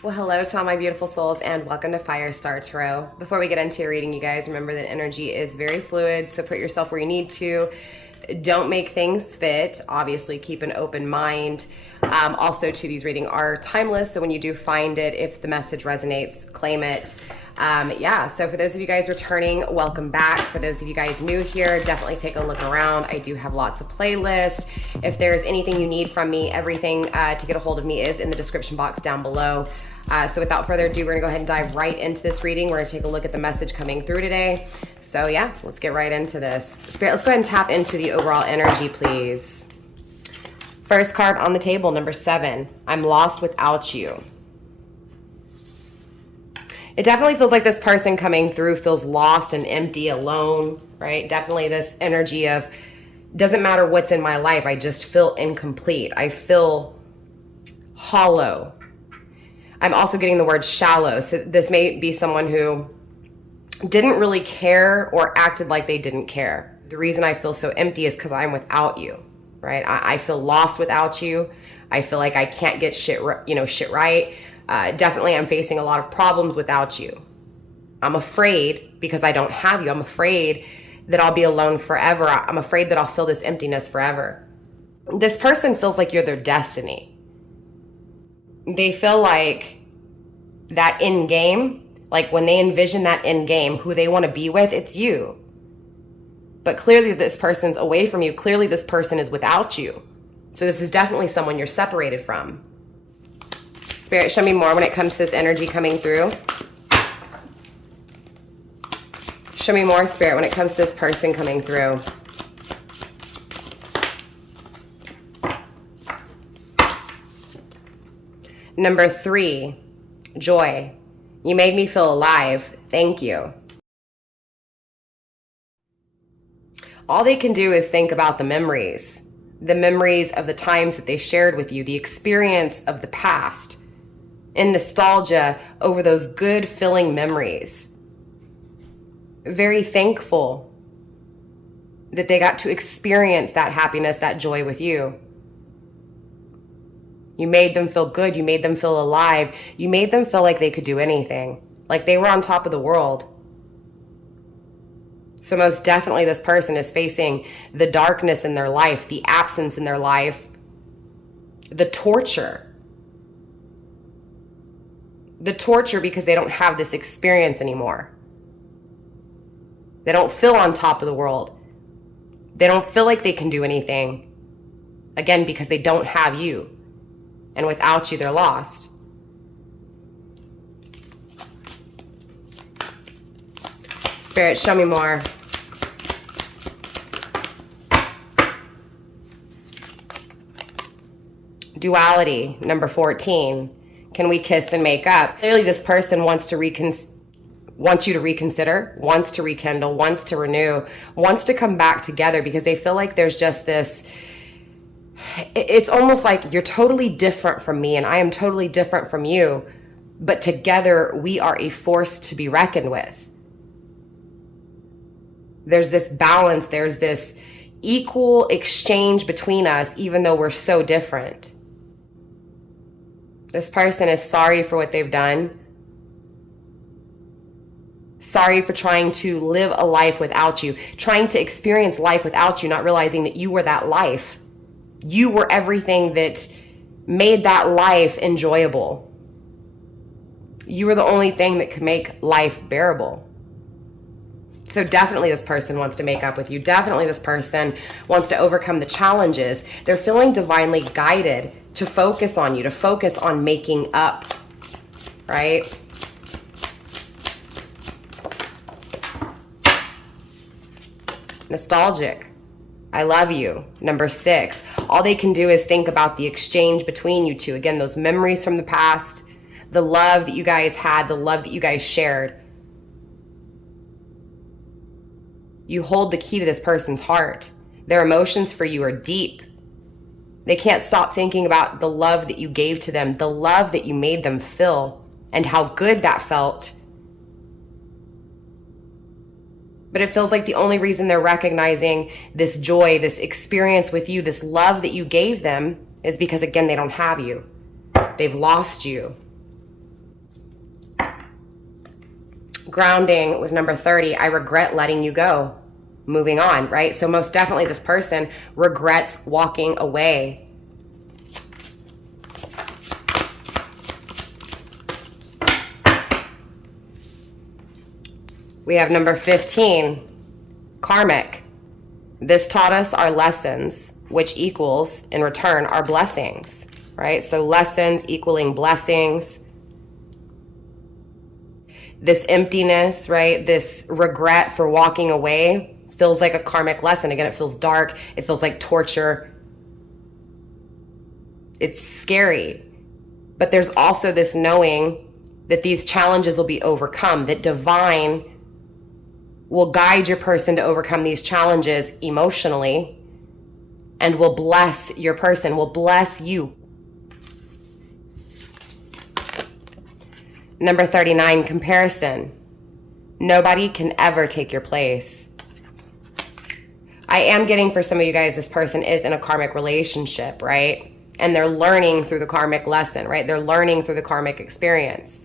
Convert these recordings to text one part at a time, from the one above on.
Well, hello to all my beautiful souls and welcome to Firestarpassion Tarot. Before we get into your reading, you guys, remember that energy is very fluid, so put yourself where you need to. Don't make things fit. Obviously, keep an open mind. Also, too, these readings are timeless, so when you do find it, if the message resonates, claim it. So for those of you guys returning, welcome back. For those of you guys new here, definitely take a look around. I do have lots of playlists. If there's anything you need from me, everything to get a hold of me is in the description box down below. So without further ado, we're gonna go ahead and dive right into this reading. We're gonna take a look at the message coming through today. So yeah, let's get right into this. Spirit, let's go ahead and tap into the overall energy, please. First card on the table, number 7. I'm lost without you. It definitely feels like this person coming through feels lost and empty, alone, right? Definitely this energy of, doesn't matter what's in my life, I just feel incomplete. I feel hollow. I'm also getting the word shallow. So this may be someone who didn't really care or acted like they didn't care. The reason I feel so empty is because I'm without you, right? I feel lost without you. I feel like I can't get shit right. Definitely I'm facing a lot of problems without you. I'm afraid because I don't have you. I'm afraid that I'll be alone forever. I'm afraid that I'll feel this emptiness forever. This person feels like you're their destiny. They feel like that end game, like when they envision that end game, who they want to be with, it's you. But clearly this person's away from you. Clearly this person is without you. So this is definitely someone you're separated from. Spirit, show me more when it comes to this energy coming through. Show me more, Spirit, when it comes to this person coming through. Number 3, joy. You made me feel alive. Thank you. All they can do is think about the memories of the times that they shared with you, the experience of the past, and nostalgia over those good, filling memories. Very thankful that they got to experience that happiness, that joy with you. You made them feel good. You made them feel alive. You made them feel like they could do anything, like they were on top of the world. So most definitely this person is facing the darkness in their life, the absence in their life, the torture. The torture because they don't have this experience anymore. They don't feel on top of the world. They don't feel like they can do anything. Again, because they don't have you. And without you, they're lost. Spirit, show me more. Duality, number 14. Can we kiss and make up? Clearly, this person wants you to reconsider, wants to rekindle, wants to renew, wants to come back together because they feel like there's just this. It's almost like you're totally different from me and I am totally different from you, but together we are a force to be reckoned with. There's this balance, there's this equal exchange between us, even though we're so different. This person is sorry for what they've done. Sorry for trying to live a life without you, trying to experience life without you, not realizing that you were that life. You were everything that made that life enjoyable. You were the only thing that could make life bearable. So definitely this person wants to make up with you. Definitely this person wants to overcome the challenges. They're feeling divinely guided to focus on you, to focus on making up, right? Nostalgic. I love you. Number 6. All they can do is think about the exchange between you two. Again, those memories from the past, the love that you guys had, the love that you guys shared. You hold the key to this person's heart. Their emotions for you are deep. They can't stop thinking about the love that you gave to them, the love that you made them feel, and how good that felt. But it feels like the only reason they're recognizing this joy, this experience with you, this love that you gave them is because, again, they don't have you. They've lost you. Grounding with number 30, I regret letting you go. Moving on, right? So most definitely this person regrets walking away. We have number 15, karmic. This taught us our lessons, which equals, in return, our blessings, right? So lessons equaling blessings. This emptiness, right? This regret for walking away feels like a karmic lesson. Again, it feels dark. It feels like torture. It's scary. But there's also this knowing that these challenges will be overcome, that divine will guide your person to overcome these challenges emotionally and will bless your person, will bless you. Number 39, comparison. Nobody can ever take your place. I am getting for some of you guys, this person is in a karmic relationship, right? And they're learning through the karmic lesson, right? They're learning through the karmic experience.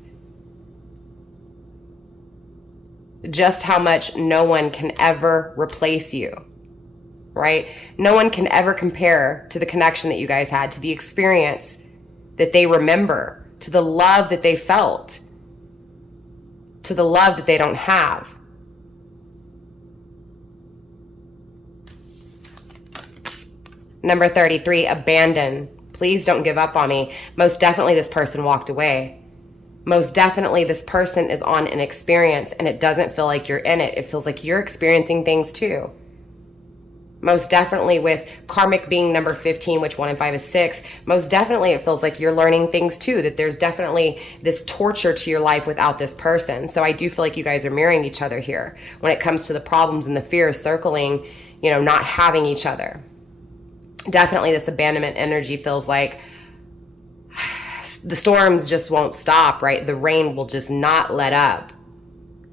Just how much no one can ever replace you, right? No one can ever compare to the connection that you guys had, to the experience that they remember, to the love that they felt, to the love that they don't have. Number 33, abandon. Please don't give up on me. Most definitely this person walked away. Most definitely this person is on an experience and it doesn't feel like you're in it. It feels like you're experiencing things too. Most definitely with karmic being number 15, which 1 and 5 is 6, most definitely it feels like you're learning things too, that there's definitely this torture to your life without this person. So I do feel like you guys are mirroring each other here when it comes to the problems and the fears circling, you know, not having each other. Definitely this abandonment energy feels like the storms just won't stop, right? The rain will just not let up.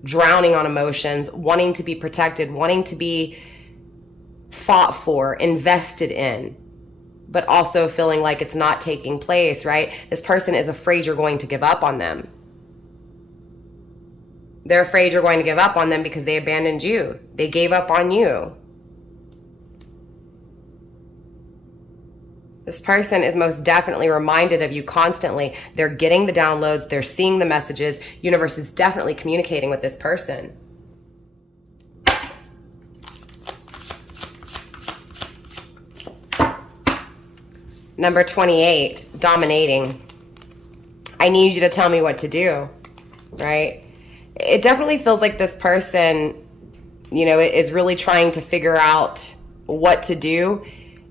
Drowning on emotions, wanting to be protected, wanting to be fought for, invested in, but also feeling like it's not taking place, right? This person is afraid you're going to give up on them. They're afraid you're going to give up on them because they abandoned you. They gave up on you. This person is most definitely reminded of you constantly. They're getting the downloads. They're seeing the messages. Universe is definitely communicating with this person. Number 28, dominating. I need you to tell me what to do, right? It definitely feels like this person, you know, is really trying to figure out what to do.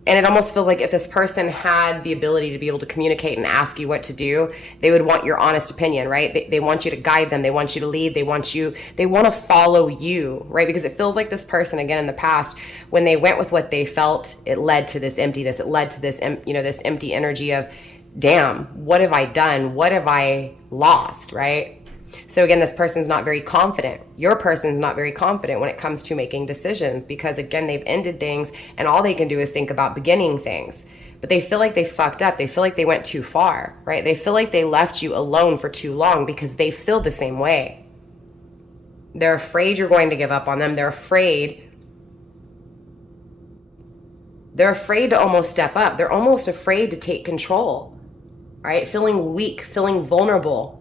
And it almost feels like if this person had the ability to be able to communicate and ask you what to do, they would want your honest opinion, right? They want you to guide them. They want you to lead. They want to follow you, right? Because it feels like this person, again, in the past, when they went with what they felt, it led to this emptiness. It led to this, you know, this empty energy of, damn, what have I done? What have I lost, right? So again, this person's not very confident. Your person's not very confident when it comes to making decisions because, again, they've ended things and all they can do is think about beginning things. But they feel like they fucked up. They feel like they went too far, right? They feel like they left you alone for too long because they feel the same way. They're afraid you're going to give up on them. They're afraid to almost step up. They're almost afraid to take control, right? Feeling weak, feeling vulnerable.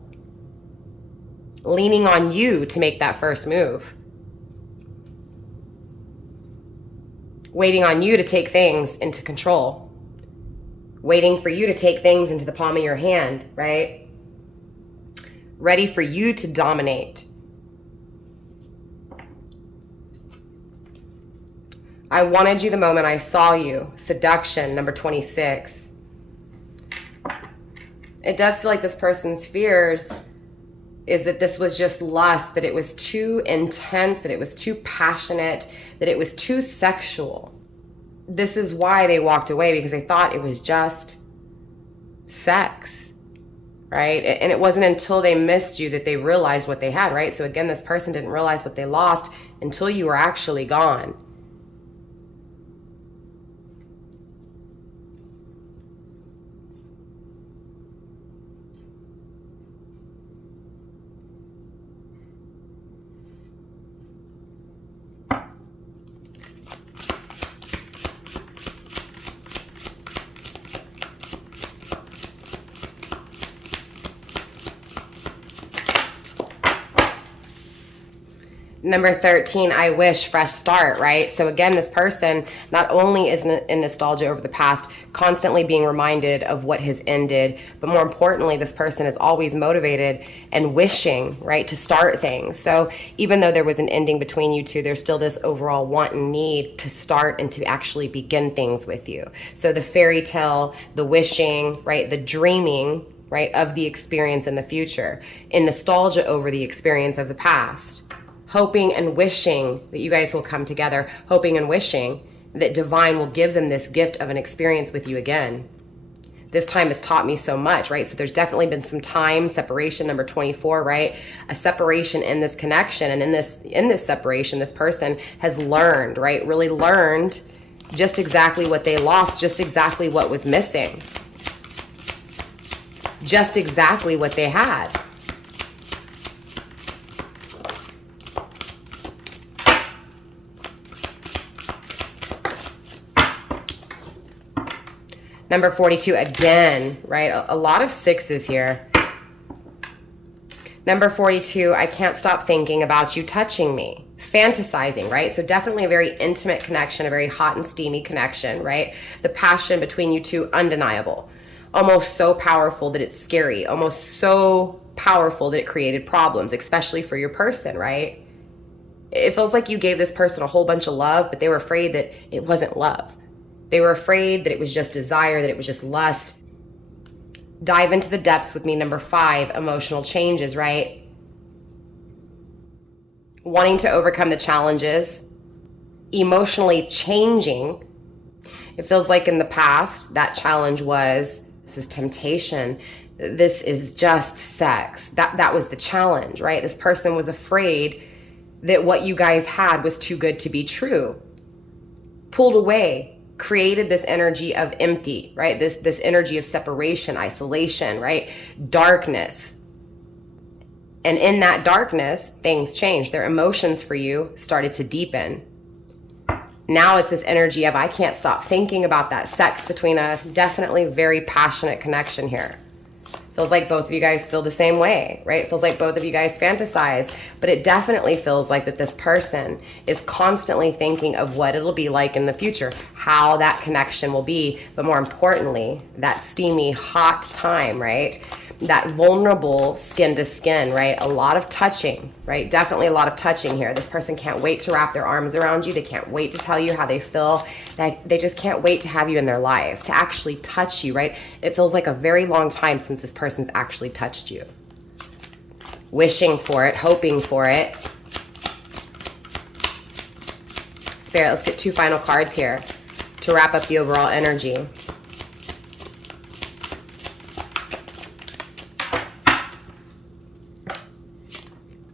Leaning on you to make that first move. Waiting on you to take things into control. Waiting for you to take things into the palm of your hand, right? Ready for you to dominate. I wanted you the moment I saw you. Seduction, number 26. It does feel like this person's fears is that this was just lust, that it was too intense, that it was too passionate, that it was too sexual. This is why they walked away, because they thought it was just sex, right? And it wasn't until they missed you that they realized what they had, right? So again, this person didn't realize what they lost until you were actually gone. Number 13, I wish, fresh start, right? So again, this person not only is in nostalgia over the past, constantly being reminded of what has ended, but more importantly, this person is always motivated and wishing, right, to start things. So even though there was an ending between you two, there's still this overall want and need to start and to actually begin things with you. So the fairy tale, the wishing, right, the dreaming, right, of the experience in the future, in nostalgia over the experience of the past. Hoping and wishing that you guys will come together, hoping and wishing that divine will give them this gift of an experience with you again. This time has taught me so much, right? So there's definitely been some time separation, number 24, right? A separation in this connection, and in this separation, this person has learned, right? Really learned just exactly what they lost, just exactly what was missing, just exactly what they had. Number 42, again, right? A lot of sixes here. Number 42, I can't stop thinking about you touching me. Fantasizing, right? So definitely a very intimate connection, a very hot and steamy connection, right? The passion between you two, undeniable. Almost so powerful that it's scary. Almost so powerful that it created problems, especially for your person, right? It feels like you gave this person a whole bunch of love, but they were afraid that it wasn't love. They were afraid that it was just desire, that it was just lust. Dive into the depths with me. Number 5, emotional changes, right? Wanting to overcome the challenges, emotionally changing. It feels like in the past, that challenge was, this is temptation. This is just sex. That was the challenge, right? This person was afraid that what you guys had was too good to be true. Pulled away. Created this energy of empty, right? This energy of separation, isolation, right? Darkness. And in that darkness, things changed. Their emotions for you started to deepen. Now it's this energy of, I can't stop thinking about that sex between us. Definitely very passionate connection here. Feels like both of you guys feel the same way, right? It feels like both of you guys fantasize, but it definitely feels like that this person is constantly thinking of what it'll be like in the future, how that connection will be, but more importantly, that steamy, hot time, right? That vulnerable skin to skin, right? A lot of touching, right? Definitely a lot of touching here. This person can't wait to wrap their arms around you. They can't wait to tell you how they feel. They just can't wait to have you in their life, to actually touch you, right? It feels like a very long time since this person's actually touched you. Wishing for it, hoping for it. Spirit, let's get 2 final cards here to wrap up the overall energy.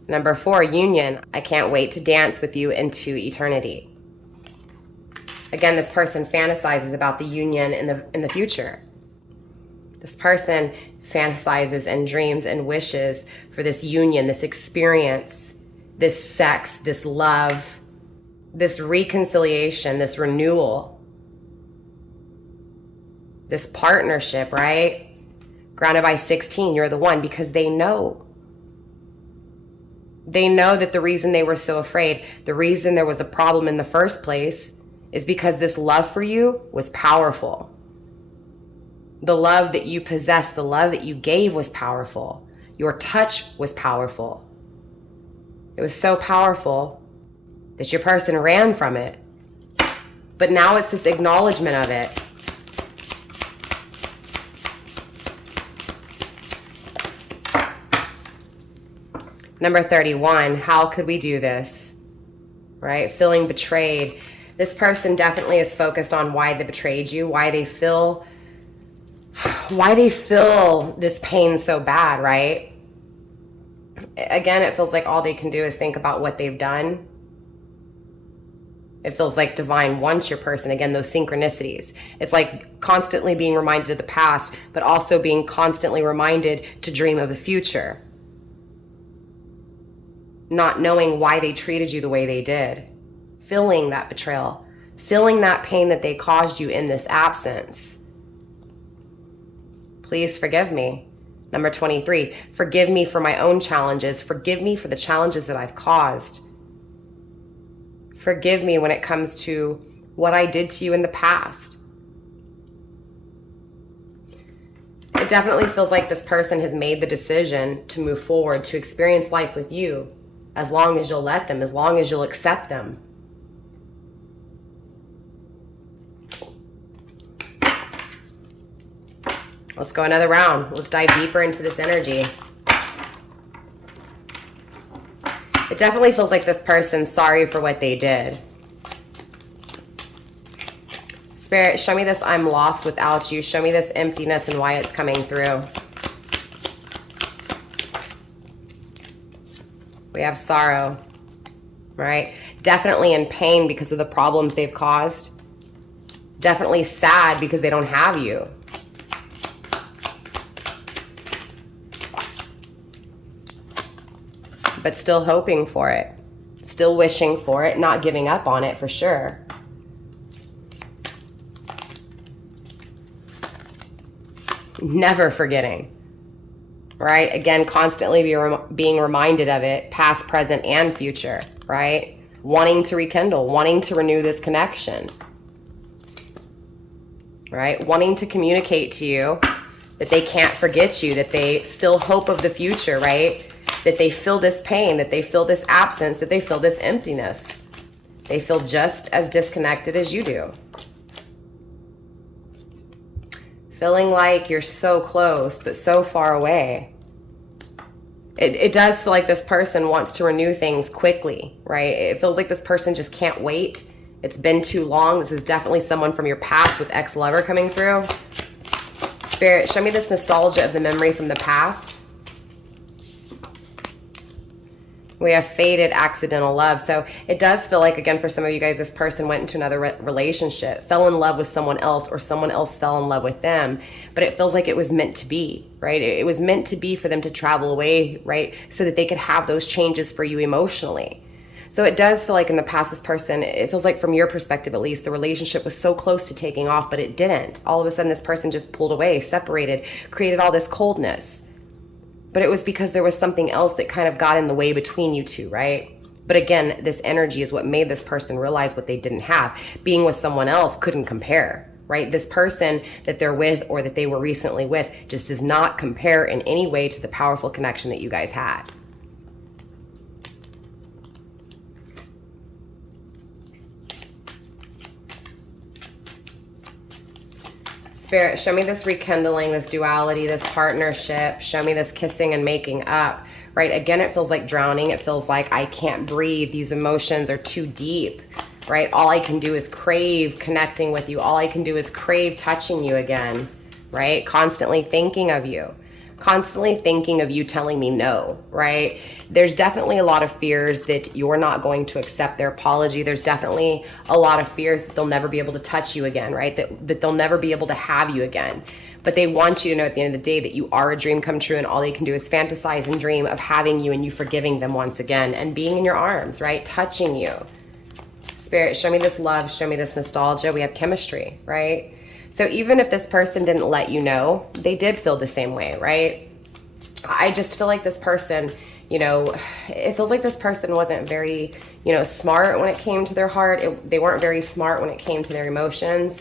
Number 4, union. I can't wait to dance with you into eternity. Again, this person fantasizes about the union in the future. This person fantasizes and dreams and wishes for this union, this experience, this sex, this love, this reconciliation, this renewal, this partnership, right? Grounded by 16, you're the one, because they know. They know that the reason they were so afraid, the reason there was a problem in the first place, is because this love for you was powerful. The love that you possessed, the love that you gave was powerful. Your touch was powerful. It was so powerful that your person ran from it. But now it's this acknowledgement of it. Number 31, how could we do this? Right? Feeling betrayed. This person definitely is focused on why they betrayed you, why they feel this pain so bad, right? Again, it feels like all they can do is think about what they've done. It feels like divine wants your person. Again, those synchronicities. It's like constantly being reminded of the past, but also being constantly reminded to dream of the future. Not knowing why they treated you the way they did. Feeling that betrayal. Feeling that pain that they caused you in this absence. Please forgive me. Number 23, forgive me for my own challenges. Forgive me for the challenges that I've caused. Forgive me when it comes to what I did to you in the past. It definitely feels like this person has made the decision to move forward, to experience life with you, as long as you'll let them, as long as you'll accept them. Let's go another round. Let's dive deeper into this energy. It definitely feels like this person's sorry for what they did. Spirit, show me this I'm lost without you. Show me this emptiness and why it's coming through. We have sorrow, right? Definitely in pain because of the problems they've caused. Definitely sad because they don't have you. But still hoping for it. Still wishing for it, not giving up on it for sure. Never forgetting, right? Again, constantly being reminded of it, past, present, and future, right? Wanting to rekindle, wanting to renew this connection, right? Wanting to communicate to you that they can't forget you, that they still hope of the future, right? That they feel this pain, that they feel this absence, that they feel this emptiness. They feel just as disconnected as you do. Feeling like you're so close, but so far away. It does feel like this person wants to renew things quickly, right? It feels like this person just can't wait. It's been too long. This is definitely someone from your past with ex-lover coming through. Spirit, show me this nostalgia of the memory from the past. We have faded accidental love. So it does feel like, again, for some of you guys, this person went into another relationship, fell in love with someone else, or someone else fell in love with them. But it feels like it was meant to be, right? It was meant to be for them to travel away, right? So that they could have those changes for you emotionally. So it does feel like in the past, this person, it feels like from your perspective, at least, the relationship was so close to taking off, but it didn't. All of a sudden, this person just pulled away, separated, created all this coldness. But it was because there was something else that kind of got in the way between you two, right? But again, this energy is what made this person realize what they didn't have. Being with someone else couldn't compare, right? This person that they're with or that they were recently with just does not compare in any way to the powerful connection that you guys had. Spirit, show me this rekindling, this duality, this partnership. Show me this kissing and making up, right? Again, it feels like drowning. It feels like I can't breathe. These emotions are too deep, right? All I can do is crave connecting with you. All I can do is crave touching you again, right? Constantly thinking of you. Constantly thinking of you telling me no, right? There's definitely a lot of fears that you're not going to accept their apology. There's definitely a lot of fears that they'll never be able to touch you again, right? That they'll never be able to have you again. But they want you to know at the end of the day that you are a dream come true, and all they can do is fantasize and dream of having you and you forgiving them once again and being in your arms, right? Touching you. Spirit, show me this love. Show me this nostalgia. We have chemistry, right? So even if this person didn't let you know, they did feel the same way, right? I just feel like this person, you know, it feels like this person wasn't very, you know, smart when it came to their heart. They weren't very smart when it came to their emotions.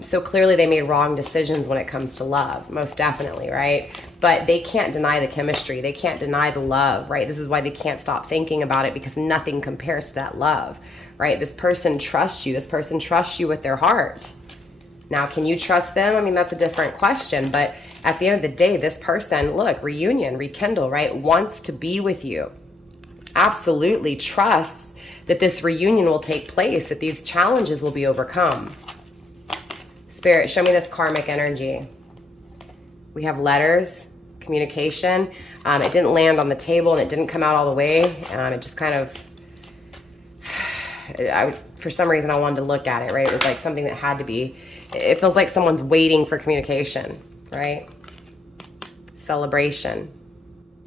So clearly they made wrong decisions when it comes to love, most definitely, right? But they can't deny the chemistry. They can't deny the love, right? This is why they can't stop thinking about it, because nothing compares to that love, right? This person trusts you. This person trusts you with their heart. Now, can you trust them? I mean, that's a different question. But at the end of the day, this person, look, reunion, rekindle, right? Wants to be with you. Absolutely trusts that this reunion will take place, that these challenges will be overcome. Spirit, show me this karmic energy. We have letters, communication. It didn't land on the table and it didn't come out all the way. It just kind of, for some reason, I wanted to look at it, right? It was like something that had to be. It feels like someone's waiting for communication, right? Celebration.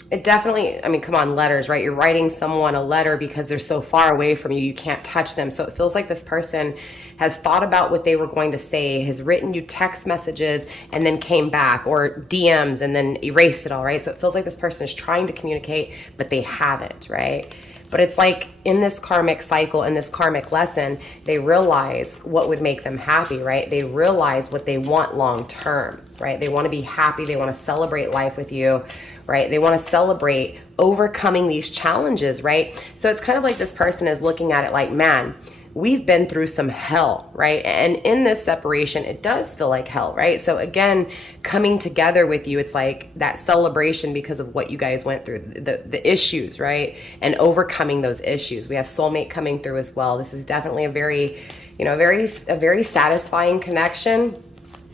It definitely, I mean, come on, letters, right? You're writing someone a letter because they're so far away from you, you can't touch them. So it feels like this person has thought about what they were going to say, has written you text messages and then came back, or DMs and then erased it all, right? So it feels like this person is trying to communicate, but they haven't, right? But it's like in this karmic cycle, in this karmic lesson, they realize what would make them happy, right? They realize what they want long term, right? They want to be happy. They want to celebrate life with you, right? They want to celebrate overcoming these challenges, right? So it's kind of like this person is looking at it like, man, we've been through some hell, right? And in this separation, it does feel like hell, right? So again, coming together with you, it's like that celebration because of what you guys went through, the issues, right? And overcoming those issues. We have soulmate coming through as well. This is definitely a very, you know, a very satisfying connection.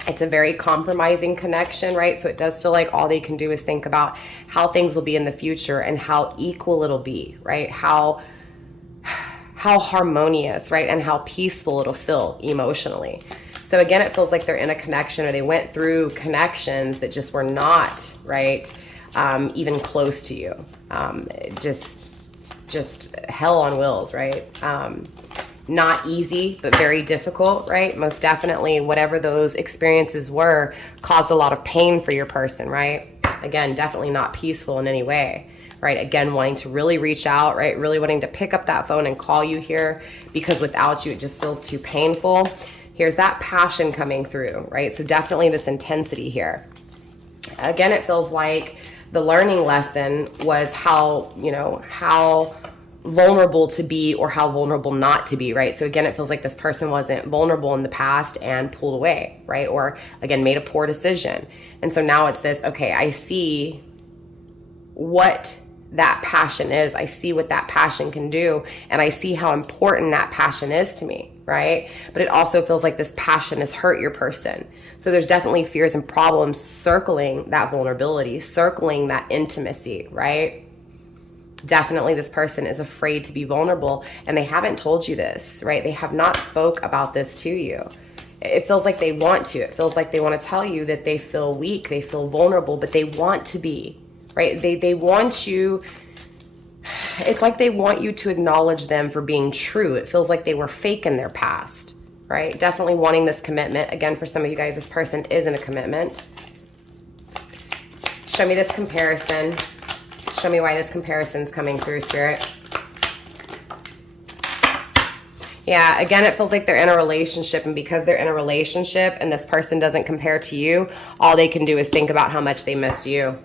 It's a very compromising connection, right? So it does feel like all they can do is think about how things will be in the future and how equal it'll be, right? How harmonious, right? And how peaceful it'll feel emotionally. So again, it feels like they're in a connection, or they went through connections that just were not, right, even close to you. Just hell on wheels, right? Not easy, but very difficult, right? Most definitely, whatever those experiences were caused a lot of pain for your person, right? Again, definitely not peaceful in any way. Right? Again, wanting to really reach out, right? Really wanting to pick up that phone and call you here, because without you, it just feels too painful. Here's that passion coming through, right? So definitely this intensity here. Again, it feels like the learning lesson was how, you know, how vulnerable to be or how vulnerable not to be, right? So again, it feels like this person wasn't vulnerable in the past and pulled away, right? Or again, made a poor decision. And so now it's this, okay, I see what that passion is. I see what that passion can do, and I see how important that passion is to me, right? But it also feels like this passion has hurt your person. So there's definitely fears and problems circling that vulnerability, circling that intimacy, right? Definitely this person is afraid to be vulnerable, and they haven't told you this, right? They have not spoke about this to you. It feels like they want to. It feels like they want to tell you that they feel weak, they feel vulnerable, but they want to be, right? They want you, it's like they want you to acknowledge them for being true. It feels like they were fake in their past, right? Definitely wanting this commitment. Again, for some of you guys, this person is in a commitment. Show me this comparison. Show me why this comparison's coming through, Spirit. Yeah, again, it feels like they're in a relationship, and because they're in a relationship and this person doesn't compare to you, all they can do is think about how much they miss you.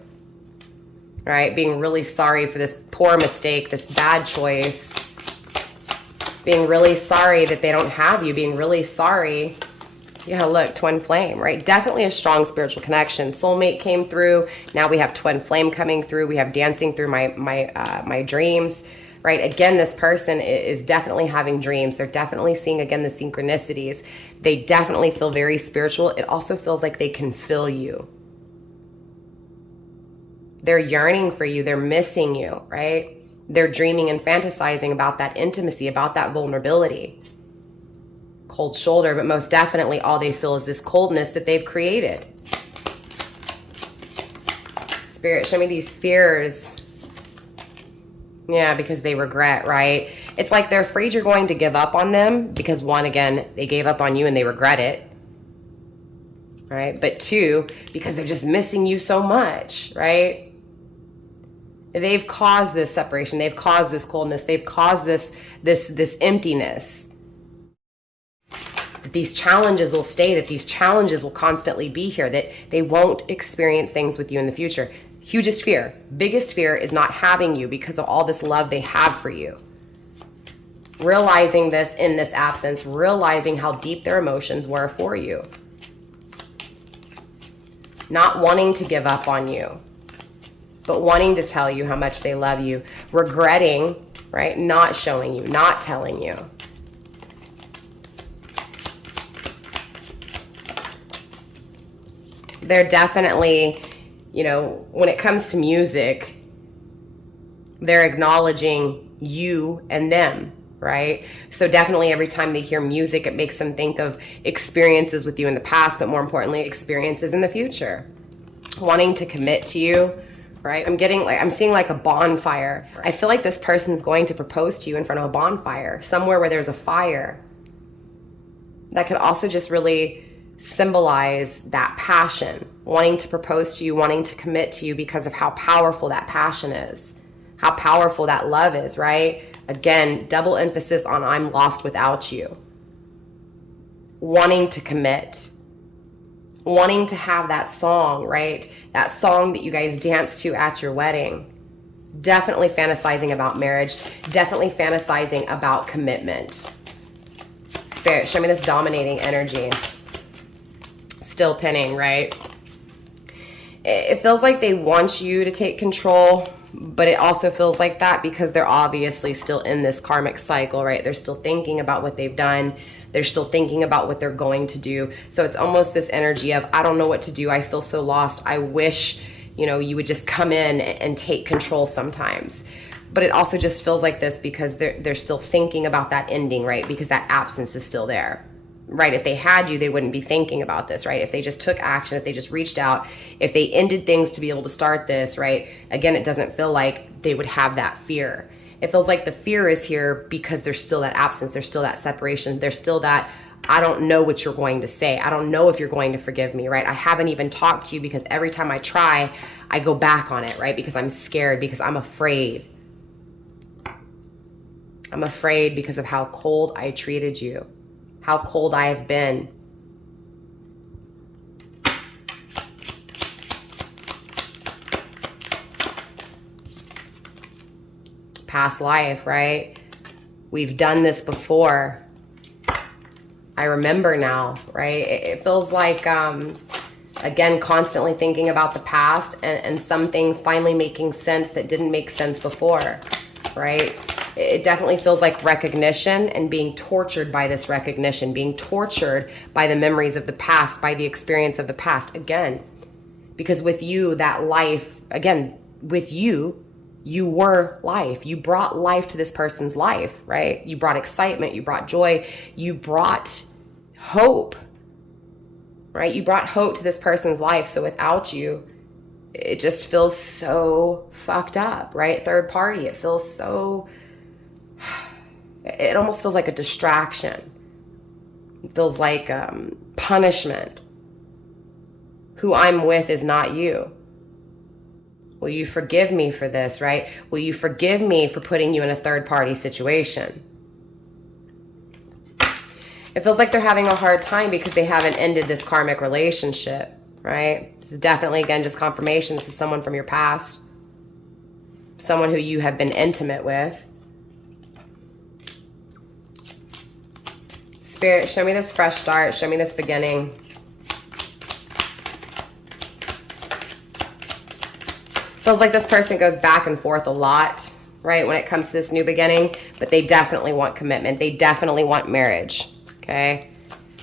Right? Being really sorry for this poor mistake, this bad choice. Being really sorry that they don't have you. Being really sorry. Yeah, look, twin flame, right? Definitely a strong spiritual connection. Soulmate came through. Now we have twin flame coming through. We have dancing through my dreams, right? Again, this person is definitely having dreams. They're definitely seeing, again, the synchronicities. They definitely feel very spiritual. It also feels like they can feel you. They're yearning for you. They're missing you, right? They're dreaming and fantasizing about that intimacy, about that vulnerability. Cold shoulder, but most definitely all they feel is this coldness that they've created. Spirit, show me these fears. Yeah, because they regret, right? It's like they're afraid you're going to give up on them because, one, again, they gave up on you and they regret it. Right? But two, because they're just missing you so much, right? They've caused this separation. They've caused this coldness. They've caused this emptiness. That these challenges will stay, that these challenges will constantly be here, that they won't experience things with you in the future. Hugest fear, biggest fear is not having you because of all this love they have for you. Realizing this in this absence, realizing how deep their emotions were for you. Not wanting to give up on you, but wanting to tell you how much they love you. Regretting, right? Not showing you, not telling you. They're definitely, you know, when it comes to music, they're acknowledging you and them, right? So definitely every time they hear music, it makes them think of experiences with you in the past, but more importantly, experiences in the future. Wanting to commit to you, right? I'm seeing like a bonfire. I feel like this person's going to propose to you in front of a bonfire, somewhere where there's a fire. That could also just really symbolize that passion, wanting to propose to you, wanting to commit to you because of how powerful that passion is. How powerful that love is, right? Again, double emphasis on I'm lost without you. Wanting to commit. Wanting to have that song, right? That song that you guys dance to at your wedding. Definitely fantasizing about marriage. Definitely fantasizing about commitment. Spirit, show me this dominating energy. Still pinning, right? It feels like they want you to take control, but it also feels like that because they're obviously still in this karmic cycle, right? They're still thinking about what they've done. They're still thinking about what they're going to do. So it's almost this energy of, I don't know what to do. I feel so lost. I wish, you know, you would just come in and take control sometimes. But it also just feels like this because they're still thinking about that ending, right? Because that absence is still there, right? If they had you, they wouldn't be thinking about this, right? If they just took action, if they just reached out, if they ended things to be able to start this, right? Again, it doesn't feel like they would have that fear. It feels like the fear is here because there's still that absence. There's still that separation. There's still that, I don't know what you're going to say. I don't know if you're going to forgive me, right? I haven't even talked to you because every time I try, I go back on it, right? Because I'm scared, because I'm afraid. I'm afraid because of how cold I treated you, how cold I have been. Past life, right? We've done this before. I remember now, right? It feels like, again, constantly thinking about the past and some things finally making sense that didn't make sense before, right? It definitely feels like recognition and being tortured by this recognition, being tortured by the memories of the past, by the experience of the past, again. Because with you, that life, again, with you, you were life. You brought life to this person's life, right? You brought excitement, you brought joy, you brought hope, right? You brought hope to this person's life. So without you, it just feels so fucked up, right? Third party, it feels so, it almost feels like a distraction. It feels like punishment. Who I'm with is not you. Will you forgive me for this, right? Will you forgive me for putting you in a third-party situation? It feels like they're having a hard time because they haven't ended this karmic relationship, right? This is definitely, again, just confirmation. This is someone from your past. Someone who you have been intimate with. Spirit, show me this fresh start. Show me this beginning. Feels like this person goes back and forth a lot, right, when it comes to this new beginning, but they definitely want commitment. They definitely want marriage, okay?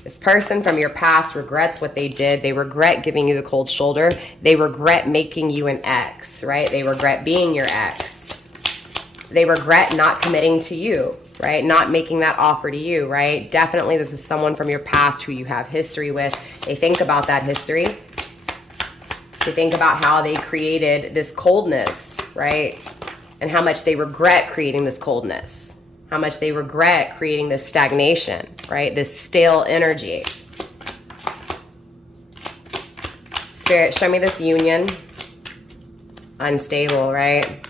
This person from your past regrets what they did. They regret giving you the cold shoulder. They regret making you an ex, right? They regret being your ex. They regret not committing to you, right? Not making that offer to you, right? Definitely this is someone from your past who you have history with. They think about that history. They think about how they created this coldness, right? And how much they regret creating this coldness. How much they regret creating this stagnation, right? This stale energy. Spirit, show me this union. Unstable, right?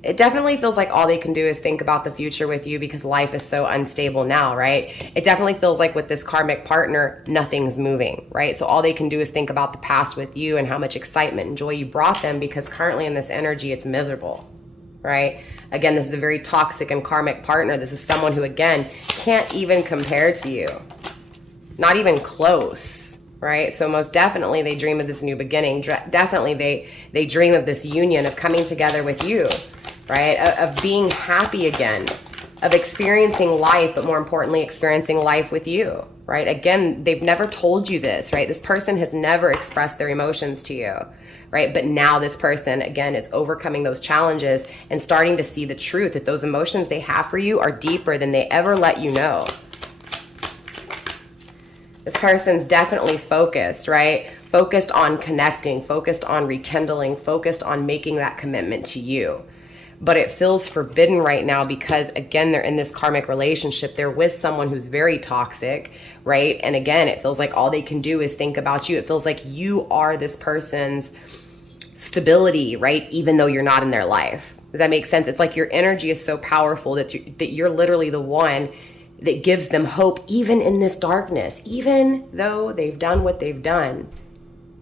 It definitely feels like all they can do is think about the future with you because life is so unstable now, right? It definitely feels like with this karmic partner, nothing's moving, right? So all they can do is think about the past with you and how much excitement and joy you brought them because currently in this energy, it's miserable, right? Again, this is a very toxic and karmic partner. This is someone who, again, can't even compare to you. Not even close, right? So most definitely they dream of this new beginning. Definitely they dream of this union, of coming together with you, right? Of being happy again, of experiencing life, but more importantly, experiencing life with you, right? Again, they've never told you this, right? This person has never expressed their emotions to you, right? But now this person, again, is overcoming those challenges and starting to see the truth that those emotions they have for you are deeper than they ever let you know. This person's definitely focused, right? Focused on connecting, focused on rekindling, focused on making that commitment to you. But it feels forbidden right now because, again, they're in this karmic relationship. They're with someone who's very toxic, right? And again, it feels like all they can do is think about you. It feels like you are this person's stability, right? Even though you're not in their life. Does that make sense? It's like your energy is so powerful that you're literally the one that gives them hope, even in this darkness. Even though they've done what they've done,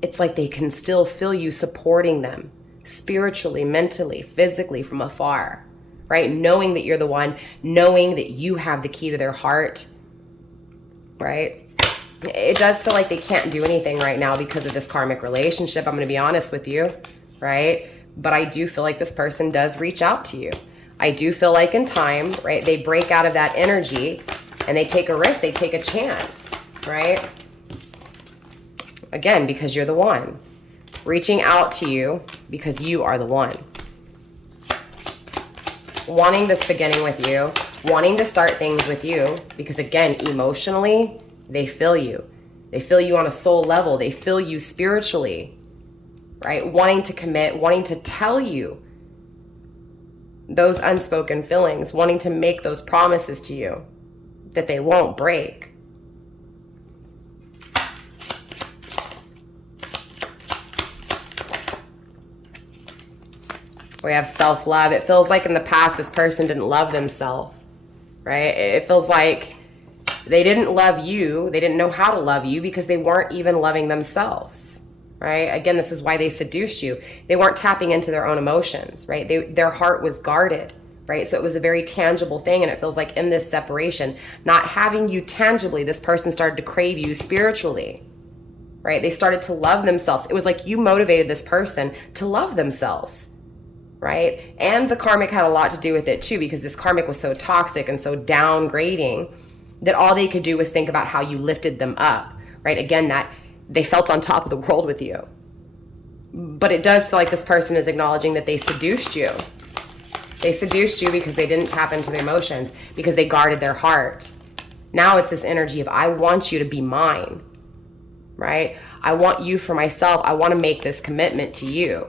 it's like they can still feel you supporting them spiritually, mentally, physically from afar, right? Knowing that you're the one, knowing that you have the key to their heart, right? It does feel like they can't do anything right now because of this karmic relationship. I'm going to be honest with you, right? But I do feel like this person does reach out to you. I do feel like in time, right, they break out of that energy and they take a risk, they take a chance, right? Again, because you're the one. Reaching out to you because you are the one. Wanting this beginning with you, wanting to start things with you, because again, emotionally, they feel you. They feel you on a soul level. They feel you spiritually, right? Wanting to commit, wanting to tell you those unspoken feelings, wanting to make those promises to you that they won't break. We have self-love. It feels like in the past this person didn't love themselves, right? It feels like they didn't love you. They didn't know how to love you because they weren't even loving themselves, right? Again, this is why they seduced you. They weren't tapping into their own emotions, right? Their heart was guarded, right? So it was a very tangible thing, and it feels like in this separation, not having you tangibly, this person started to crave you spiritually, right? They started to love themselves. It was like you motivated this person to love themselves, right? And the karmic had a lot to do with it too, because this karmic was so toxic and so downgrading that all they could do was think about how you lifted them up, right? Again, that they felt on top of the world with you. But it does feel like this person is acknowledging that they seduced you. They seduced you because they didn't tap into their emotions, because they guarded their heart. Now it's this energy of, I want you to be mine, right? I want you for myself. I want to make this commitment to you,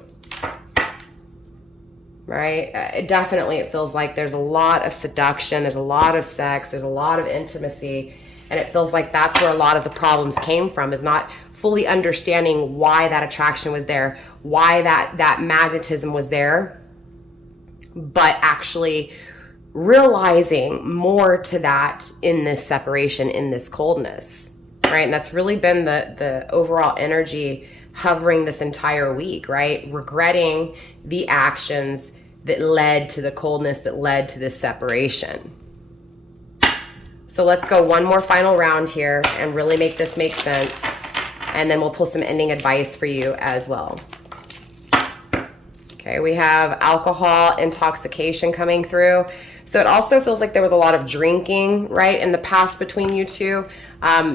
right? It feels like there's a lot of seduction. There's a lot of sex. There's a lot of intimacy. And it feels like that's where a lot of the problems came from, is not fully understanding why that attraction was there, why that magnetism was there, but actually realizing more to that in this separation, in this coldness, right? And that's really been the overall energy hovering this entire week, right? Regretting the actions that led to the coldness, that led to this separation. So let's go one more final round here and really make this make sense. And then we'll pull some ending advice for you as well. Okay, we have alcohol intoxication coming through. So it also feels like there was a lot of drinking, right, in the past between you two.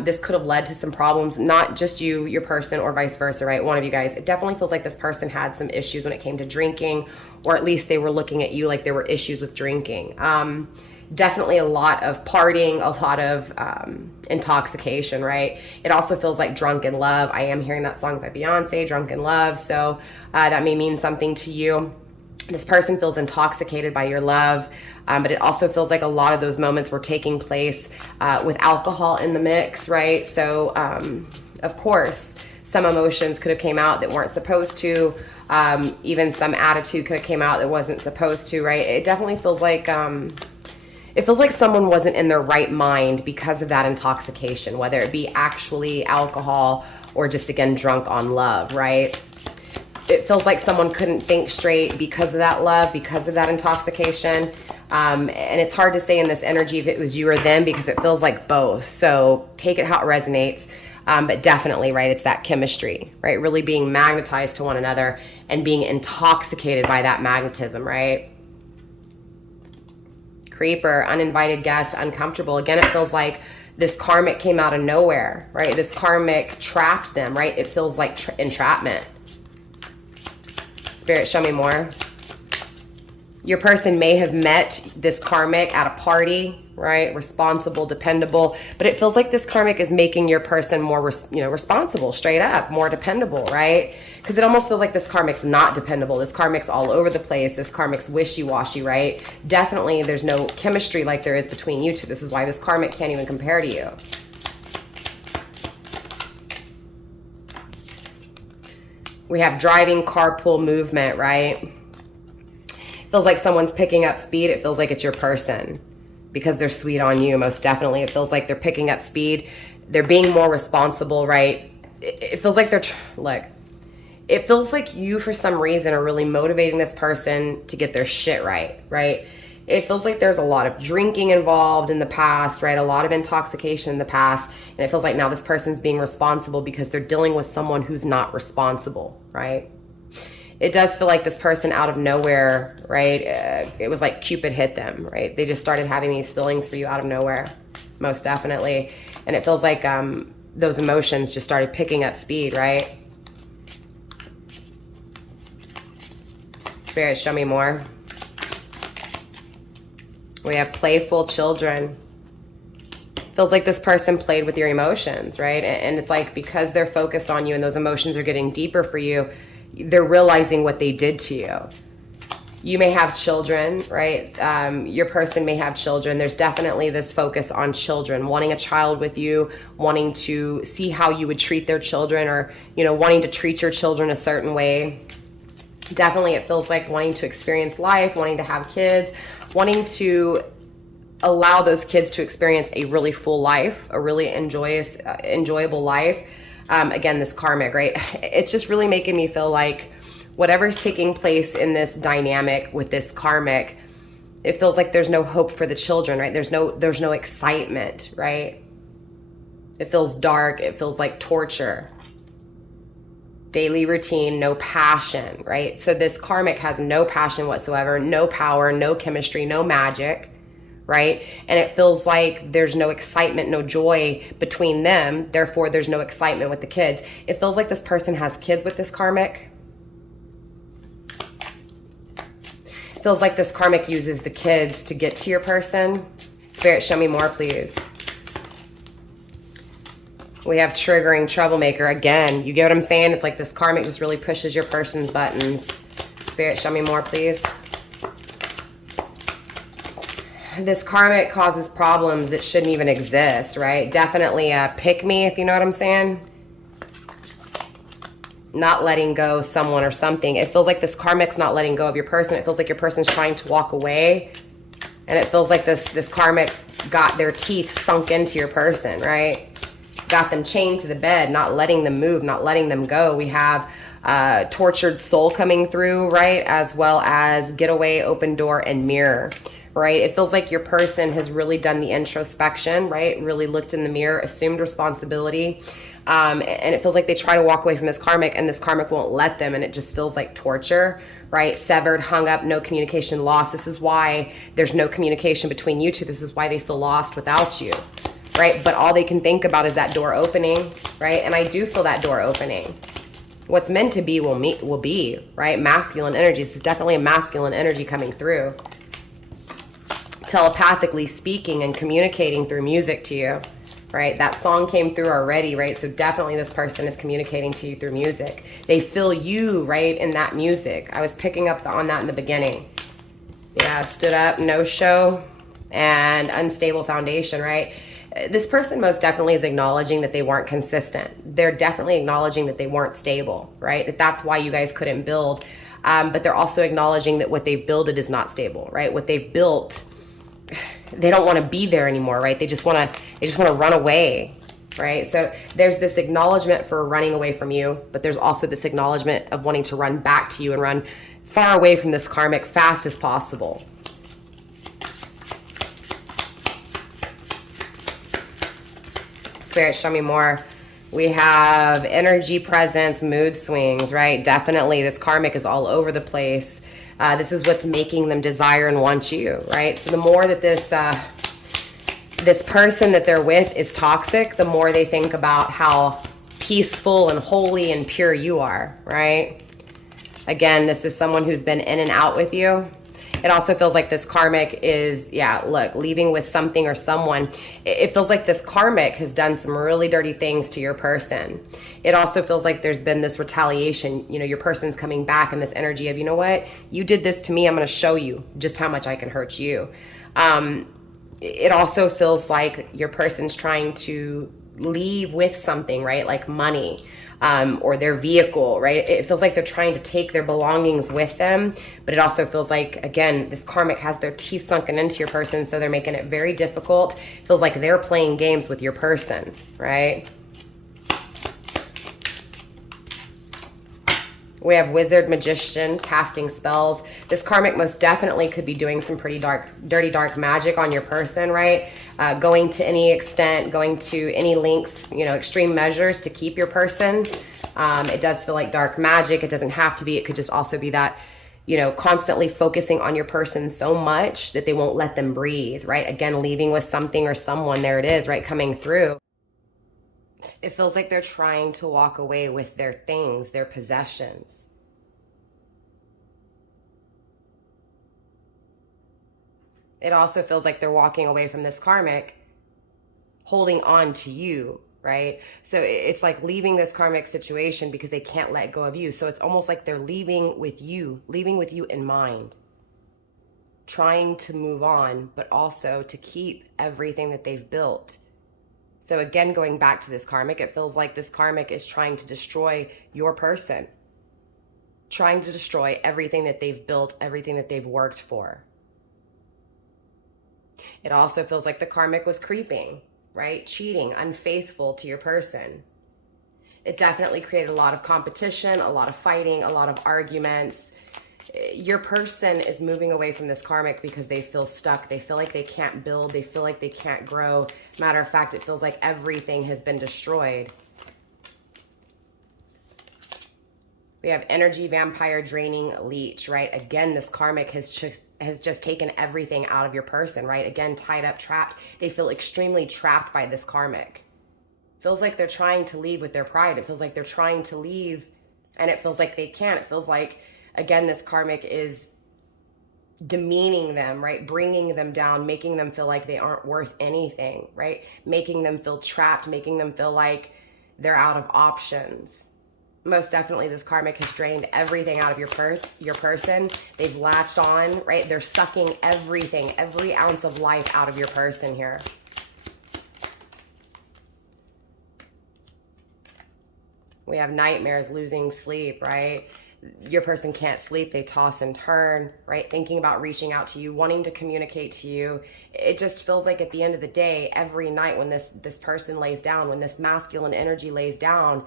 This could have led to some problems, not just you, your person, or vice versa, right? One of you guys. It definitely feels like this person had some issues when it came to drinking, or at least they were looking at you like there were issues with drinking. Definitely a lot of partying, a lot of intoxication, right? It also feels like drunk in love. I am hearing that song by Beyonce, Drunk in Love. So that may mean something to you. This person feels intoxicated by your love, but it also feels like a lot of those moments were taking place with alcohol in the mix, right? So, of course, some emotions could have came out that weren't supposed to. Even some attitude could have came out that wasn't supposed to, right? It definitely feels like... it feels like someone wasn't in their right mind because of that intoxication, whether it be actually alcohol or just, again, drunk on love, right? It feels like someone couldn't think straight because of that love, because of that intoxication. And it's hard to say in this energy if it was you or them, because it feels like both. So take it how it resonates. But definitely, right, it's that chemistry, right? Really being magnetized to one another and being intoxicated by that magnetism, right? Creeper, uninvited guest, uncomfortable. Again, it feels like this karmic came out of nowhere, right? This karmic trapped them, right? It feels like entrapment. Spirit, show me more. Your person may have met this karmic at a party, right? Responsible, dependable. But it feels like this karmic is making your person more, responsible, straight up, more dependable, right? Because it almost feels like this karmic's not dependable. This karmic's all over the place. This karmic's wishy-washy, right? Definitely there's no chemistry like there is between you two. This is why this karmic can't even compare to you. We have driving, carpool, movement, right? Feels like someone's picking up speed. It feels like it's your person because they're sweet on you, most definitely. It feels like they're picking up speed. They're being more responsible, right? It feels like they're, look, it feels like you, for some reason, are really motivating this person to get their shit right, right? It feels like there's a lot of drinking involved in the past, right? A lot of intoxication in the past. And it feels like now this person's being responsible because they're dealing with someone who's not responsible, right? It does feel like this person out of nowhere, right? It was like Cupid hit them, right? They just started having these feelings for you out of nowhere, most definitely. And it feels like those emotions just started picking up speed, right? Spirit, show me more. We have playful children. Feels like this person played with your emotions, right? And it's like because they're focused on you and those emotions are getting deeper for you, they're realizing what they did to you. You may have children, right? Your person may have children. There's definitely this focus on children, wanting a child with you, wanting to see how you would treat their children, or, you know, wanting to treat your children a certain way. Definitely it feels like wanting to experience life, wanting to have kids, wanting to allow those kids to experience a really full life, a really enjoyable life. Again, this karmic, right? It's just really making me feel like whatever's taking place in this dynamic with this karmic, it feels like there's no hope for the children, right? There's no excitement, right? It feels dark. It feels like torture. Daily routine, no passion, right? So this karmic has no passion whatsoever, no power, no chemistry, no magic, right? And it feels like there's no excitement, no joy between them. Therefore, there's no excitement with the kids. It feels like this person has kids with this karmic. It feels like this karmic uses the kids to get to your person. Spirit, show me more, please. We have triggering troublemaker. Again, you get what I'm saying? It's like this karmic just really pushes your person's buttons. Spirit, show me more, please. This karmic causes problems that shouldn't even exist, right? Definitely a pick me, if you know what I'm saying. Not letting go someone or something. It feels like this karmic's not letting go of your person. It feels like your person's trying to walk away. And it feels like this karmic's got their teeth sunk into your person, right? Got them chained to the bed, not letting them move, not letting them go. We have tortured soul coming through, right? As well as getaway, open door, and mirror, right? It feels like your person has really done the introspection, right? Really looked in the mirror, assumed responsibility. And it feels like they try to walk away from this karmic and this karmic won't let them. And it just feels like torture, right? Severed, hung up, no communication, lost. This is why there's no communication between you two. This is why they feel lost without you. Right? But all they can think about is that door opening, right? And I do feel that door opening. What's meant to be will be, right? Masculine energy. This is definitely a masculine energy coming through. Telepathically speaking and communicating through music to you, right? That song came through already, right? So definitely this person is communicating to you through music. They feel you, right, in that music. I was picking up on that in the beginning. Yeah, stood up, no show, and unstable foundation, right? This person most definitely is acknowledging that they weren't consistent. They're definitely acknowledging that they weren't stable, right? That's why you guys couldn't build. But they're also acknowledging that what they've built is not stable, right? What they've built, they don't want to be there anymore, right? They just want to run away, right? So there's this acknowledgement for running away from you, but there's also this acknowledgement of wanting to run back to you and run far away from this karmic fast as possible. Spirit, show me more. We have energy presence, mood swings, right? Definitely this karmic is all over the place. This is what's making them desire and want you, right? So the more that this person that they're with is toxic, the more they think about how peaceful and holy and pure you are, right? Again, this is someone who's been in and out with you. It also feels like this karmic is, yeah, look, leaving with something or someone. It feels like this karmic has done some really dirty things to your person. It also feels like there's been this retaliation. You know, your person's coming back in this energy of, you know what? You did this to me. I'm going to show you just how much I can hurt you. It also feels like your person's trying to leave with something, right? Like money. or their vehicle, right? It feels like they're trying to take their belongings with them, but it also feels like, again, this karmic has their teeth sunken into your person, so they're making it very difficult. It feels like they're playing games with your person, right? We have wizard, magician, casting spells. This karmic most definitely could be doing some pretty dirty, dark magic on your person, right? Going to any extent, going to any lengths, you know, extreme measures to keep your person. It does feel like dark magic. It doesn't have to be. It could just also be that, you know, constantly focusing on your person so much that they won't let them breathe, right? Again, leaving with something or someone. There it is, right? Coming through. It feels like they're trying to walk away with their things, their possessions. It also feels like they're walking away from this karmic, holding on to you, right? So it's like leaving this karmic situation because they can't let go of you. So it's almost like they're leaving with you in mind, trying to move on, but also to keep everything that they've built. So again, going back to this karmic, it feels like this karmic is trying to destroy your person, trying to destroy everything that they've built, everything that they've worked for. It also feels like the karmic was creeping, right? Cheating, unfaithful to your person. It definitely created a lot of competition, a lot of fighting, a lot of arguments. Your person is moving away from this karmic because they feel stuck. They feel like they can't build. They feel like they can't grow. Matter of fact, it feels like everything has been destroyed. We have energy, vampire, draining, leech, right? Again, this karmic has just taken everything out of your person, right? Again, tied up, trapped. They feel extremely trapped by this karmic. Feels like they're trying to leave with their pride. It feels like they're trying to leave and it feels like they can't. It feels like, again, this karmic is demeaning them, right? Bringing them down, making them feel like they aren't worth anything, right? Making them feel trapped, making them feel like they're out of options. Most definitely, this karmic has drained everything out of your person. They've latched on, right? They're sucking everything, every ounce of life out of your person here. We have nightmares, losing sleep, right? Your person can't sleep. They toss and turn, right? Thinking about reaching out to you, wanting to communicate to you. It just feels like at the end of the day, every night when this person lays down, when this masculine energy lays down,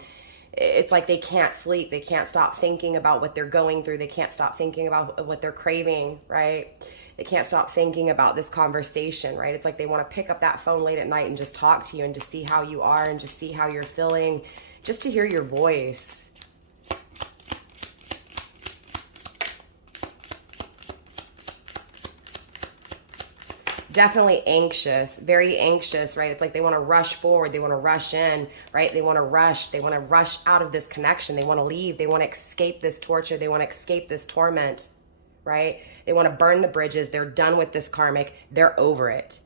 it's like they can't sleep. They can't stop thinking about what they're going through. They can't stop thinking about what they're craving, right? They can't stop thinking about this conversation, right? It's like they want to pick up that phone late at night and just talk to you and just see how you are and just see how you're feeling, just to hear your voice. Definitely anxious, very anxious, right? It's like they want to rush forward. They want to rush in, right? They want to rush out of this connection. They want to leave. They want to escape this torture. They want to escape this torment, right? They want to burn the bridges. They're done with this karmic. They're over it.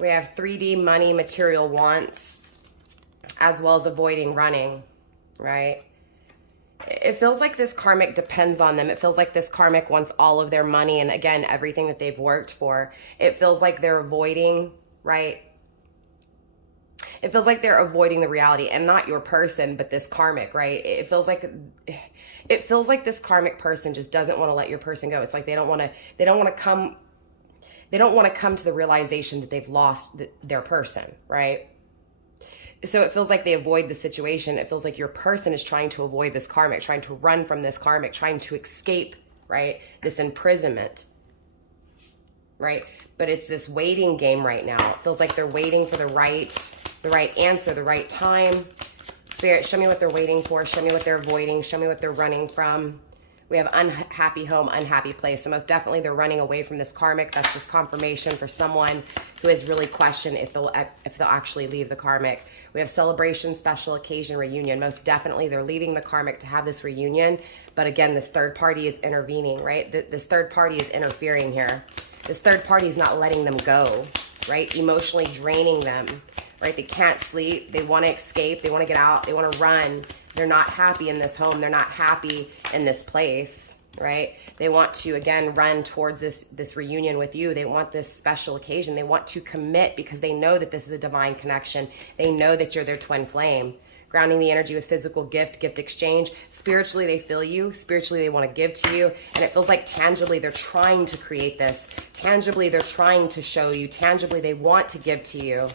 We have 3D money, material wants, as well as avoiding running, right? It feels like this karmic depends on them. It feels like this karmic wants all of their money and, again, everything that they've worked for. It feels like they're avoiding, right? It feels like they're avoiding the reality, and not your person, but this karmic, right? It feels like this karmic person just doesn't want to let your person go. It's like they don't want to come to the realization that they've lost their person, right? So it feels like they avoid the situation. It feels like your person is trying to avoid this karmic, trying to run from this karmic, trying to escape, right? This imprisonment, right? But it's this waiting game right now. It feels like they're waiting for the right answer, the right time. Spirit, show me what they're waiting for. Show me what they're avoiding. Show me what they're running from. We have unhappy home, unhappy place. So most definitely they're running away from this karmic. That's just confirmation for someone who has really questioned if they'll actually leave the karmic. We have celebration, special occasion, reunion. Most definitely they're leaving the karmic to have this reunion. But again, this third party is intervening, right? This third party is interfering here. This third party is not letting them go, right? Emotionally draining them, right? They can't sleep. They want to escape. They want to get out. They want to run. They're not happy in this home. They're not happy in this place, right? They want to, again, run towards this reunion with you. They want this special occasion. They want to commit because they know that this is a divine connection. They know that you're their twin flame. Grounding the energy with physical gift exchange. Spiritually, they feel you. Spiritually, they want to give to you. And it feels like tangibly, they're trying to create this. Tangibly, they're trying to show you. Tangibly, they want to give to you.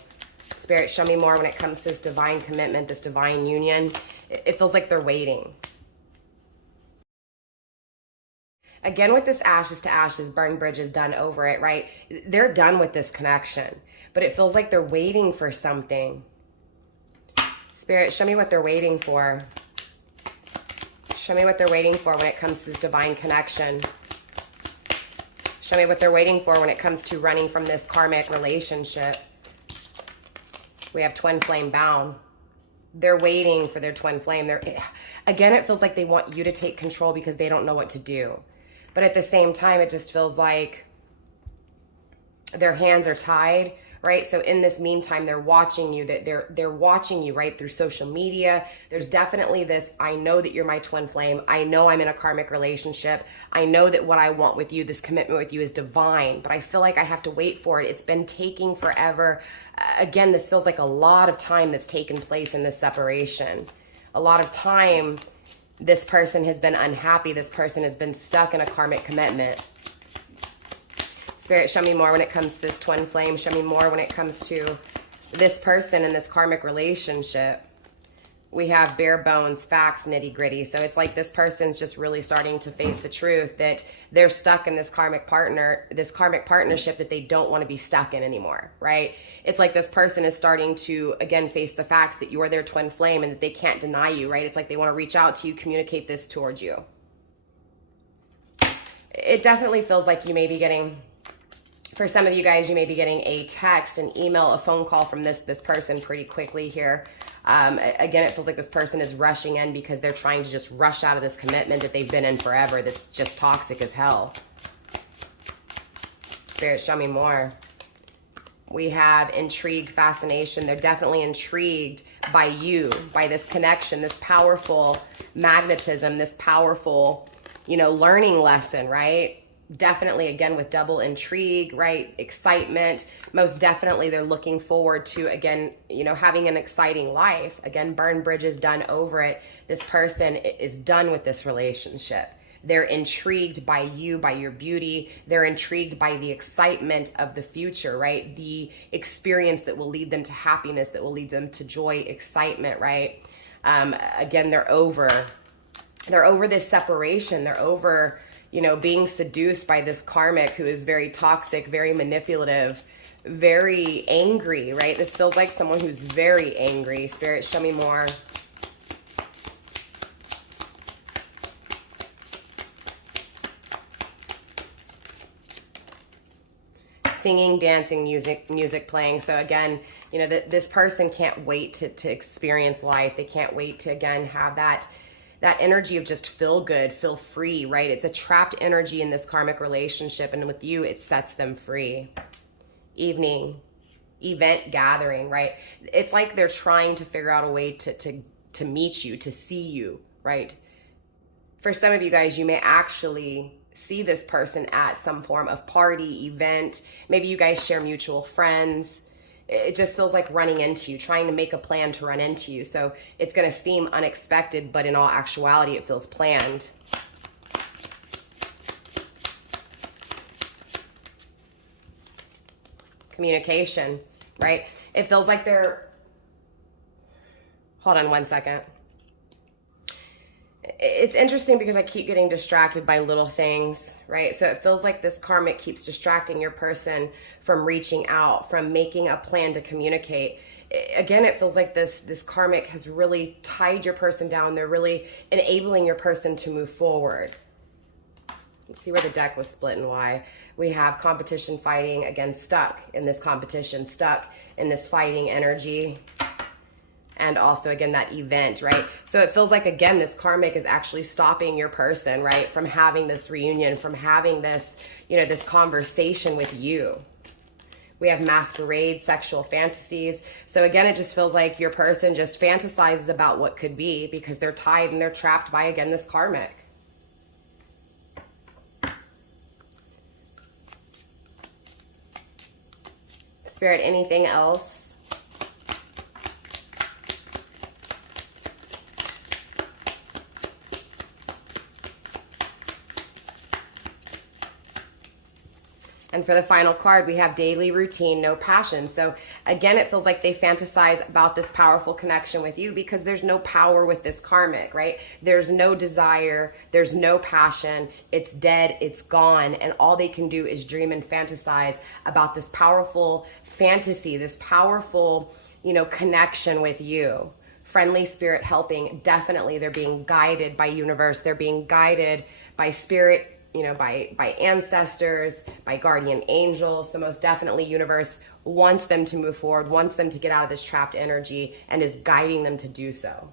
Spirit, show me more when it comes to this divine commitment, this divine union. It feels like they're waiting. Again, with this ashes to ashes, burn bridges, done over it, right? They're done with this connection. But it feels like they're waiting for something. Spirit, show me what they're waiting for. Show me what they're waiting for when it comes to this divine connection. Show me what they're waiting for when it comes to running from this karmic relationship. We have twin flame bound. They're waiting for their twin flame. Again, it feels like they want you to take control because they don't know what to do. But at the same time, it just feels like their hands are tied. Right? So in this meantime, they're watching you, that they're watching you, right? Through social media. There's definitely this, I know that you're my twin flame. I know I'm in a karmic relationship. I know that what I want with you, this commitment with you is divine, but I feel like I have to wait for it. It's been taking forever. Again, this feels like a lot of time that's taken place in this separation. A lot of time this person has been unhappy. This person has been stuck in a karmic commitment. Spirit, show me more when it comes to this twin flame. Show me more when it comes to this person in this karmic relationship. We have bare bones, facts, nitty gritty. So it's like this person's just really starting to face the truth that they're stuck in this karmic partnership that they don't want to be stuck in anymore, right? It's like this person is starting to, again, face the facts that you're their twin flame and that they can't deny you, right? It's like they want to reach out to you, communicate this towards you. It definitely feels like you may be getting... For some of you guys, you may be getting a text, an email, a phone call from this person pretty quickly here. Again, it feels like this person is rushing in because they're trying to just rush out of this commitment that they've been in forever that's just toxic as hell. Spirit, show me more. We have intrigue, fascination. They're definitely intrigued by you, by this connection, this powerful magnetism, this powerful, learning lesson, right? Definitely, again, with double intrigue, right? Excitement. Most definitely, they're looking forward to, again, having an exciting life. Again, burn bridges, done over it. This person is done with this relationship. They're intrigued by you, by your beauty. They're intrigued by the excitement of the future, right? The experience that will lead them to happiness, that will lead them to joy, excitement, right? Again, they're over this separation. They're over... being seduced by this karmic who is very toxic, very manipulative, very angry, right? This feels like someone who's very angry. Spirit, show me more. Singing, dancing, music playing. So again, this person can't wait to experience life. They can't wait to, again, have that energy of just feel good, feel free, right? It's a trapped energy in this karmic relationship, and with you, it sets them free. Evening, event, gathering, right? It's like they're trying to figure out a way to meet you, to see you, right? For some of you guys, you may actually see this person at some form of party, event. Maybe you guys share mutual friends. It just feels like running into you, trying to make a plan to run into you. So it's going to seem unexpected, but in all actuality, it feels planned. Communication, right? It feels like they're... Hold on one second. It's interesting because I keep getting distracted by little things, right? So it feels like this karmic keeps distracting your person from reaching out, from making a plan to communicate. Again, it feels like this karmic has really tied your person down. They're really enabling your person to move forward. Let's see where the deck was split and why. We have competition, fighting, again, stuck in this competition, stuck in this fighting energy. And also, again, that event, right? So it feels like, again, this karmic is actually stopping your person, right? From having this reunion, from having this, this conversation with you. We have masquerade, sexual fantasies. So again, it just feels like your person just fantasizes about what could be because they're tied and they're trapped by, again, this karmic. Spirit, anything else? And for the final card, we have daily routine, no passion. So again, it feels like they fantasize about this powerful connection with you because there's no power with this karmic, right? There's no desire, there's no passion, it's dead, it's gone. And all they can do is dream and fantasize about this powerful fantasy, this powerful, connection with you. Friendly spirit helping, definitely they're being guided by universe. They're being guided by spirit, by ancestors, by guardian angels. So most definitely universe wants them to move forward, wants them to get out of this trapped energy, and is guiding them to do so.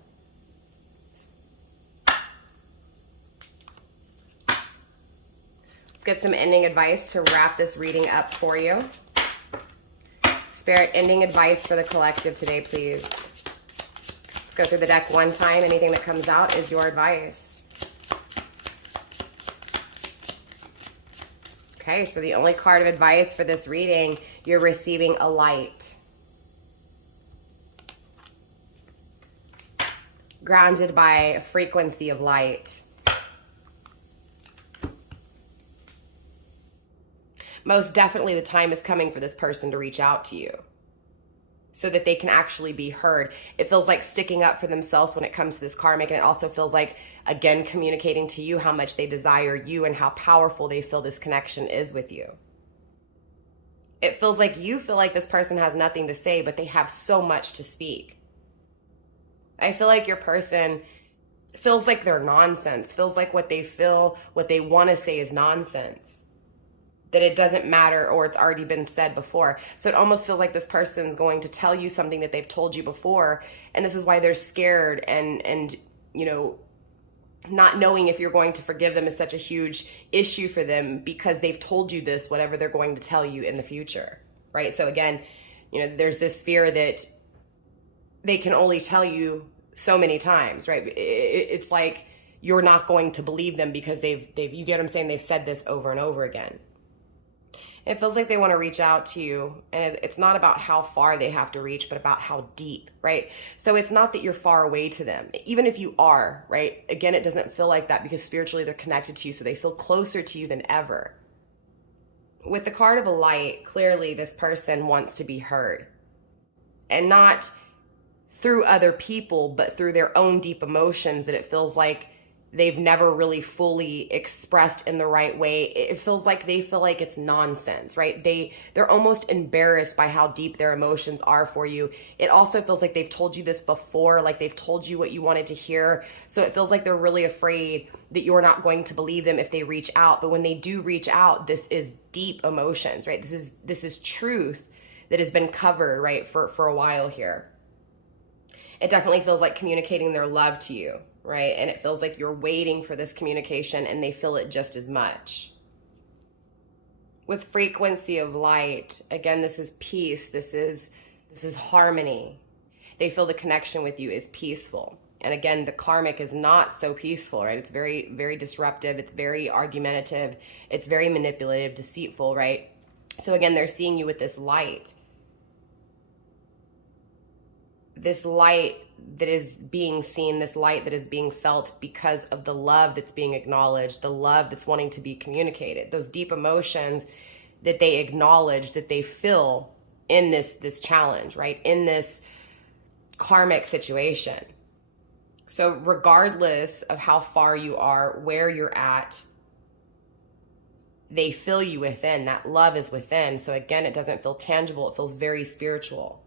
Let's get some ending advice to wrap this reading up for you. Spirit, ending advice for the collective today, please. Let's go through the deck one time. Anything that comes out is your advice. Okay, so the only card of advice for this reading, you're receiving a light. Grounded by a frequency of light. Most definitely the time is coming for this person to reach out to you so that they can actually be heard. It feels like sticking up for themselves when it comes to this karmic, and it also feels like, again, communicating to you how much they desire you and how powerful they feel this connection is with you. It feels like you feel like this person has nothing to say, but they have so much to speak. I feel like your person feels like they're nonsense, feels like what they feel, what they want to say is nonsense. That it doesn't matter, or it's already been said before. So it almost feels like this person's going to tell you something that they've told you before, and this is why they're scared, and not knowing if you're going to forgive them is such a huge issue for them because they've told you this, whatever they're going to tell you in the future, right? So again, there's this fear that they can only tell you so many times, right? It's like you're not going to believe them because they've you get what I'm saying? They've said this over and over again. It feels like they want to reach out to you, and it's not about how far they have to reach, but about how deep, right? So it's not that you're far away to them, even if you are, right? Again, it doesn't feel like that because spiritually they're connected to you, so they feel closer to you than ever. With the card of a light, clearly this person wants to be heard, and not through other people, but through their own deep emotions that it feels like they've never really fully expressed in the right way. It feels like they feel like it's nonsense, right? They're almost embarrassed by how deep their emotions are for you. It also feels like they've told you this before, like they've told you what you wanted to hear. So it feels like they're really afraid that you're not going to believe them if they reach out. But when they do reach out, this is deep emotions, right? This is truth that has been covered, right, for a while here. It definitely feels like communicating their love to you, right? And it feels like you're waiting for this communication and they feel it just as much. With frequency of light, again, this is peace. This is harmony. They feel the connection with you is peaceful. And again, the karmic is not so peaceful, right? It's very, very disruptive. It's very argumentative. It's very manipulative, deceitful, right? So again, they're seeing you with this light. This light that is being seen, this light that is being felt because of the love that's being acknowledged, the love that's wanting to be communicated, those deep emotions that they acknowledge, that they feel in this challenge, right? In this karmic situation. So regardless of how far you are, where you're at, they feel you within. That love is within. So again, it doesn't feel tangible. It feels very spiritual.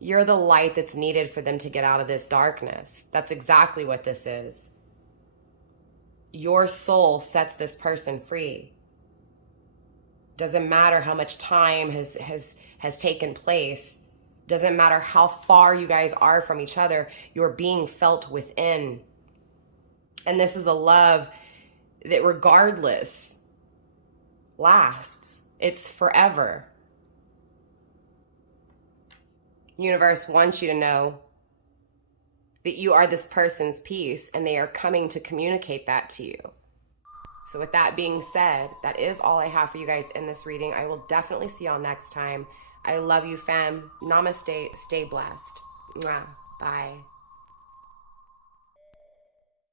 You're the light that's needed for them to get out of this darkness. That's exactly what this is. Your soul sets this person free. Doesn't matter how much time has taken place. Doesn't matter how far you guys are from each other. You're being felt within. And this is a love that regardless lasts. It's forever. Universe wants you to know that you are this person's piece, and they are coming to communicate that to you. So with that being said, that is all I have for you guys in this reading. I will definitely see y'all next time. I love you, fam. Namaste. Stay blessed. Mwah. Bye.